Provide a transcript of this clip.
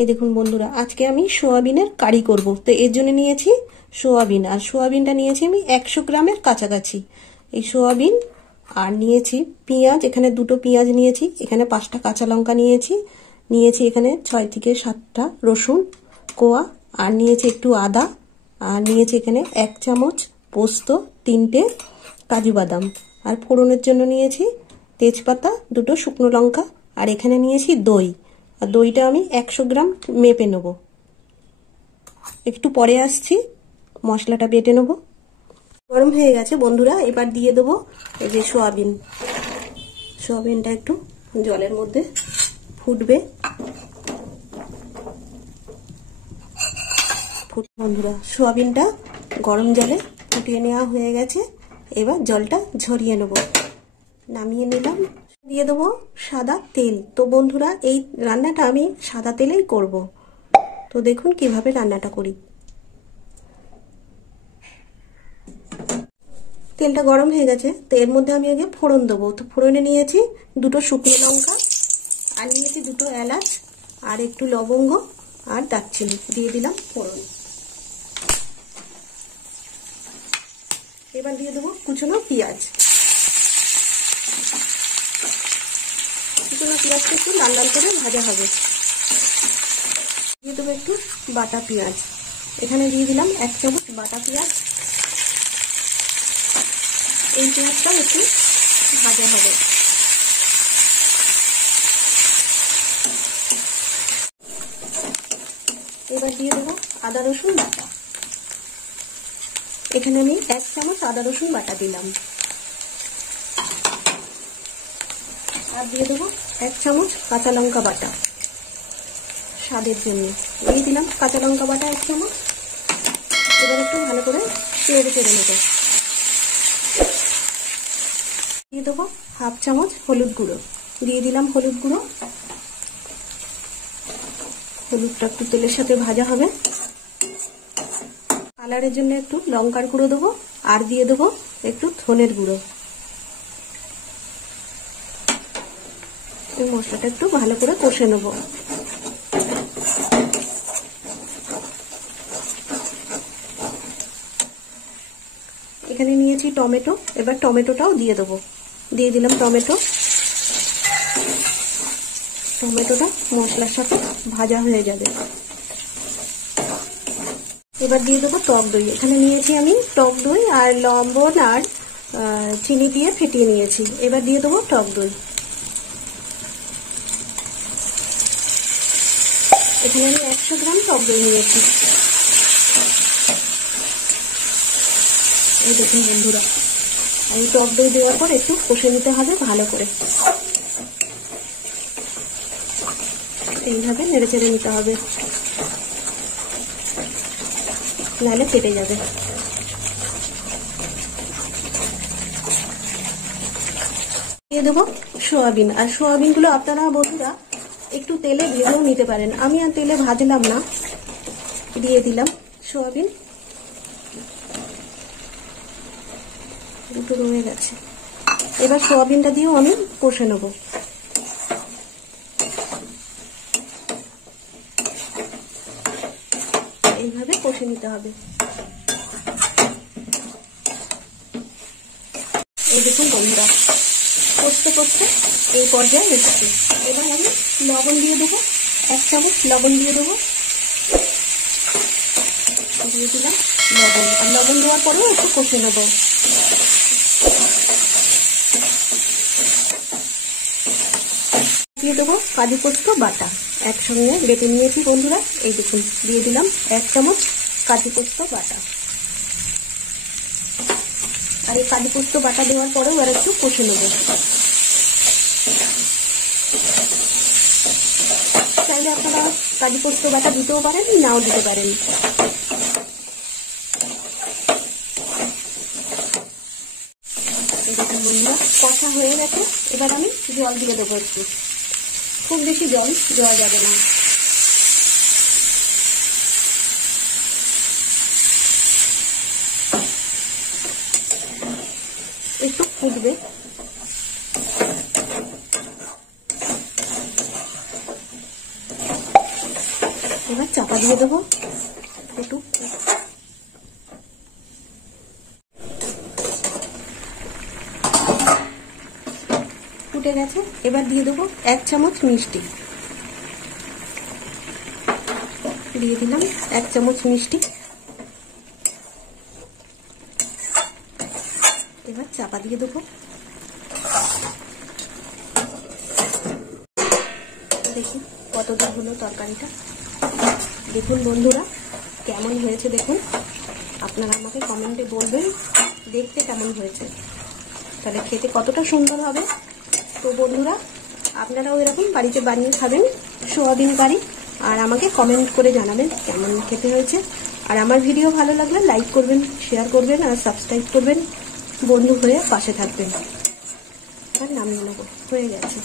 এই দেখুন বন্ধুরা, আজকে আমি সোয়াবিনের কারি করব। তো এর জন্য নিয়েছি সোয়াবিন, আর সোয়াবিনটা নিয়েছি আমি 100 গ্রামের কাছাকাছি। এই সোয়াবিন আর নিয়েছি পেঁয়াজ, এখানে দুটো পেঁয়াজ নিয়েছি, এখানে 5টা কাঁচা লঙ্কা নিয়েছি, এখানে 6 থেকে 7টা রসুন কোয়া, আর নিয়েছি একটু আদা, আর নিয়েছি এখানে 1 চামচ পোস্ত, 3টে কাজু বাদাম, আর ফোড়নের জন্য নিয়েছি তেজপাতা, 2টো শুকনো লঙ্কা, আর এখানে নিয়েছি দই। আর দইটা আমি 100 গ্রাম মেপে নেব। একটু পরে আসছি, মশলাটা বেটে নেব। গরম হয়ে গেছে বন্ধুরা, এবার দিয়ে দেবো এই যে সোয়াবিনটা একটু জলের মধ্যে ফুটবে। বন্ধুরা, সোয়াবিনটা গরম জলে ফুটিয়ে নেওয়া হয়ে গেছে, এবার জলটা ঝরিয়ে নেব। নামিয়ে নিলাম। দিয়ে দেবো সাদা তেল। তো বন্ধুরা, এই রান্নাটা আমি সাদা তেলেই করব। তো দেখুন কিভাবে রান্নাটা করি। তেলটা গরম হয়ে গেছে, তো এর মধ্যে আমি আগে ফোড়ন দেবো। তো ফোড়নে নিয়েছি 2টো শুকনো লঙ্কা, আর নিয়েছি 2টো এলাচ, আর একটু লবঙ্গ আর দারচিনি দিয়ে দিলাম ফোড়ন। এবার দিয়ে দেবো কুচনো পেঁয়াজ। কুচনো পেঁয়াজটা একটু লাল লাল করে ভাজা হবে। দিয়ে দেবো একটু বাটা পেঁয়াজ, এখানে দিয়ে দিলাম 1 চামচ বাটা পেঁয়াজ। এই পেঁয়াজটা একটু ভাজা হবে। এবার দিয়ে দেবো আদা রসুন বাটা, এখানে আমি 1 চামচ আদা রসুন বাটা দিলাম। আর দিয়ে দেবো 1 চামচ কাঁচা লঙ্কা বাটা, স্বাদের জন্য দিয়ে দিলাম কাঁচা লঙ্কা বাটা 1 চামচ। এবার একটু ভালো করে নেড়ে চেড়ে নেব। দিয়ে দেবো 1/2 চামচ হলুদ গুঁড়ো, দিয়ে দিলাম হলুদ গুঁড়ো। হলুদটা একটু তেলের সাথে ভাজা হবে। কালারের জন্য একটু লঙ্কার গুঁড়ো দেবো, আর দিয়ে দেবো একটু ধনের গুঁড়ো। এই মশলাটা একটু ভালো করে কষে নেব। এখানে নিয়েছি টমেটো, এবার টমেটোটাও দিয়ে দেবো। দিয়ে দিলাম টমেটোটা মশলার সাথে ভাজা হয়ে যাবে। এবার দিয়ে দেবো টক দই। এখানে নিয়েছি আমি টক দই আর লবণ আর চিনি দিয়ে ফেটিয়ে নিয়েছি। এবার দিয়ে দেবো টক দই। এখানে আমি 100 গ্রাম টক দই নিয়েছি। এই দেখুন বন্ধুরা, এই টক দই দেওয়ার পর একটু কষে নিতে হবে ভালো করে। এইভাবে নেড়ে চেড়ে নিতে হবে, নাহলে কেটে যাবে। দিয়ে দেবো সোয়াবিন, আর সোয়াবিনগুলো আপনারা বন্ধুরা একটু তেলে ভেজেও নিতে পারেন। আমি আর তেলে ভাজলাম না, দিয়ে দিলাম সোয়াবিন। দুটো রয়ে গেছে। এবার সোয়াবিনটা দিয়েও আমি কষে নেব। এইভাবে কষে নিতে হবে। এই দেখুন বন্ধুরা, কষতে কষতে এই পর্যায়ে এসেছে। এবার আমি লবণ দিয়ে দেবো, 1 চামচ লবণ দিয়ে দেবো। দিয়ে দিলাম লবণ, আর লবণ দেওয়ার পরেও একটু কষে নেব। দিয়ে দেবো কাজু পোস্ত বাটা, একসঙ্গে বেটে নিয়েছি বন্ধুরা। এই দেখুন, দিয়ে দিলাম 1 চামচ কাজু পোস্ত বাটা। আর এই কাজু পোস্ত বাটা দেওয়ার পরেও আর একটু কষে নেব। চাইলে আপনারা কাজু পোস্ত বাটা দিতেও পারেন, নাও দিতে পারেন। এই দেখুন বন্ধুরা, কষা হয়ে গেছে। এবার আমি জল দিয়ে দেবো একটু, খুব বেশি জল দেওয়া যাবে না। একটু ফুটবে। এবার চাপা দিয়ে দেবো একটু। ফুটে গেছে, এবার দিয়ে দেবো 1 চামচ মিষ্টি। দিয়ে দিলাম 1 চামচ মিষ্টি। এবার চাপা দিয়ে দেবো। দেখুন কতদূর হলো তরকারিটা। দেখুন বন্ধুরা কেমন হয়েছে দেখুন, আপনারা আমাকে কমেন্টে বলবেন দেখতে কেমন হয়েছে, তাহলে খেতে কতটা সুন্দর হবে। তো বন্ধুরা আপনারাও এরকম বাড়িতে বানিয়ে খাবেন সোয়াবিন কারি, আর আমাকে কমেন্ট করে জানাবেন কেমন খেতে হয়েছে। আর আমার ভিডিও ভালো লাগলে লাইক করবেন, শেয়ার করবেন আর সাবস্ক্রাইব করবেন, বন্ধু হয়ে পাশে থাকবেন। আর নামিয়ে নেবো, হয়ে গেছে।